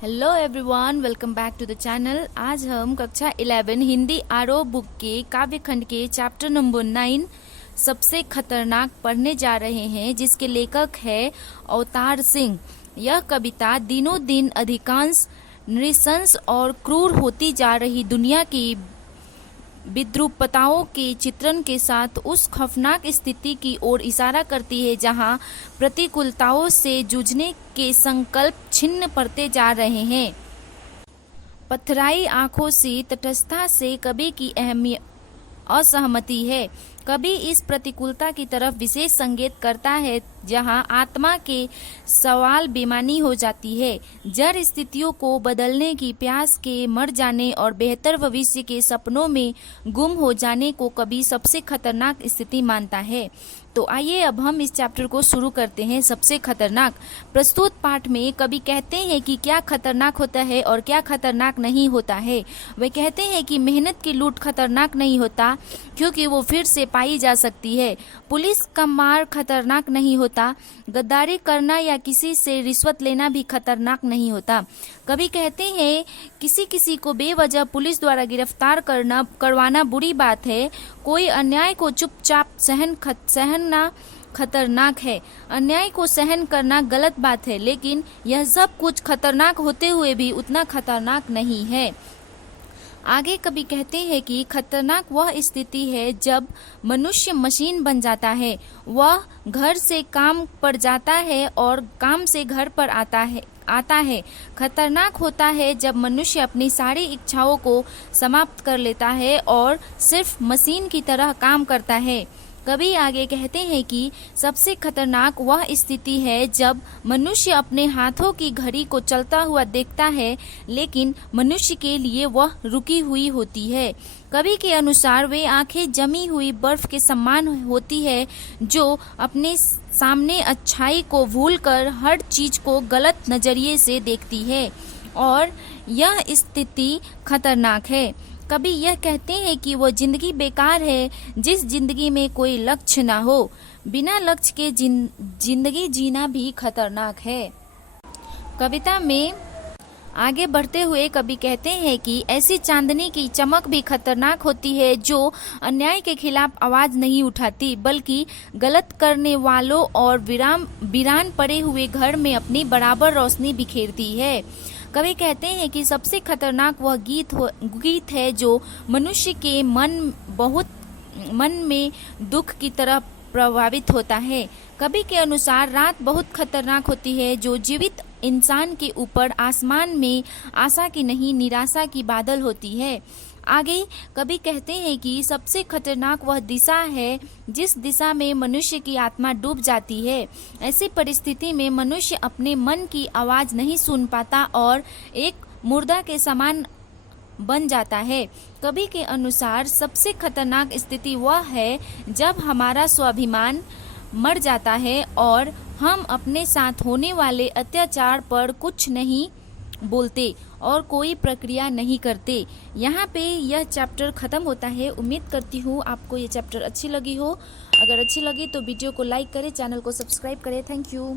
Hello everyone, welcome back to the channel. आज हम कक्षा 11 हिंदी आरओ बुक के काव्य खंड के चैप्टर नंबर 9 सबसे खतरनाक पढ़ने जा रहे हैं, जिसके लेखक है अवतार सिंह। यह कविता दिनों दिन अधिकांश नृशंस और क्रूर होती जा रही दुनिया की विद्रूपताओं के चित्रण के साथ उस खौफनाक स्थिति की ओर इशारा करती है जहां प्रतिकूलताओं से जूझने के संकल्प छिन्न पड़ते जा रहे हैं। पथराई आंखों से तटस्थता से कवि की अहमियत असहमति है। कवि इस प्रतिकूलता की तरफ विशेष संकेत करता है जहां आत्मा के सवाल बेमानी हो जाती है। जड़ स्थितियों को बदलने की प्यास के मर जाने और बेहतर भविष्य के सपनों में गुम हो जाने को कवि सबसे खतरनाक स्थिति मानता है। तो आइए अब हम इस चैप्टर को शुरू करते हैं। सबसे खतरनाक। प्रस्तुत पाठ में कवि कहते हैं कि क्या खतरनाक होता है और क्या खतरनाक नहीं होता है। वे कहते हैं कि मेहनत की लूट खतरनाक नहीं होता क्योंकि वो फिर से पाई जा सकती है। पुलिस का मार खतरनाक नहीं होता। गद्दारी करना या किसी से रिश्वत लेना भी खतरनाक नहीं होता। कवि कहते हैं किसी किसी को बेवजह पुलिस द्वारा गिरफ्तार करवाना बुरी बात है। कोई अन्याय को चुपचाप सहना खतरनाक है। अन्याय को सहन करना गलत बात है, लेकिन यह सब कुछ खतरनाक होते हुए भी उतना खतरनाक नहीं है। आगे कवि कहते हैं कि खतरनाक वह स्थिति है जब मनुष्य मशीन बन जाता है। वह घर से काम पर जाता है और काम से घर पर आता है। खतरनाक होता है जब मनुष्य अपनी सारी इच्छाओं को समाप्त कर लेता है और सिर्फ मशीन की तरह काम करता है। कवि आगे कहते हैं कि सबसे खतरनाक वह स्थिति है जब मनुष्य अपने हाथों की घड़ी को चलता हुआ देखता है, लेकिन मनुष्य के लिए वह रुकी हुई होती है। कवि के अनुसार वे आंखें जमी हुई बर्फ के समान होती है जो अपने सामने अच्छाई को भूलकर हर चीज को गलत नजरिए से देखती है, और यह स्थिति खतरनाक है। कवि यह कहते हैं कि वो जिंदगी बेकार है जिस जिंदगी में कोई लक्ष्य ना हो। बिना लक्ष्य के जिंदगी जीना भी खतरनाक है। कविता में आगे बढ़ते हुए कवि कहते हैं कि ऐसी चांदनी की चमक भी खतरनाक होती है जो अन्याय के खिलाफ आवाज नहीं उठाती, बल्कि गलत करने वालों और वीरान पड़े हुए घर में अपनी बराबर रोशनी बिखेरती है। कवि कहते हैं कि सबसे खतरनाक वह गीत है जो मनुष्य के मन में दुख की तरह प्रभावित होता है। कवि के अनुसार रात बहुत खतरनाक होती है जो जीवित इंसान के ऊपर आसमान में आशा की नहीं निराशा की बादल होती है। आगे कवि कहते हैं कि सबसे खतरनाक वह दिशा है जिस दिशा में मनुष्य की आत्मा डूब जाती है। ऐसी परिस्थिति में मनुष्य अपने मन की आवाज नहीं सुन पाता और एक मुर्दा के समान बन जाता है। कवि के अनुसार सबसे खतरनाक स्थिति वह है जब हमारा स्वाभिमान मर जाता है और हम अपने साथ होने वाले अत्याचार पर कुछ नहीं बोलते और कोई प्रक्रिया नहीं करते। यहाँ पे यह चैप्टर खत्म होता है। उम्मीद करती हूँ आपको ये चैप्टर अच्छी लगी हो। अगर अच्छी लगी तो वीडियो को लाइक करें, चैनल को सब्सक्राइब करें। Thank you.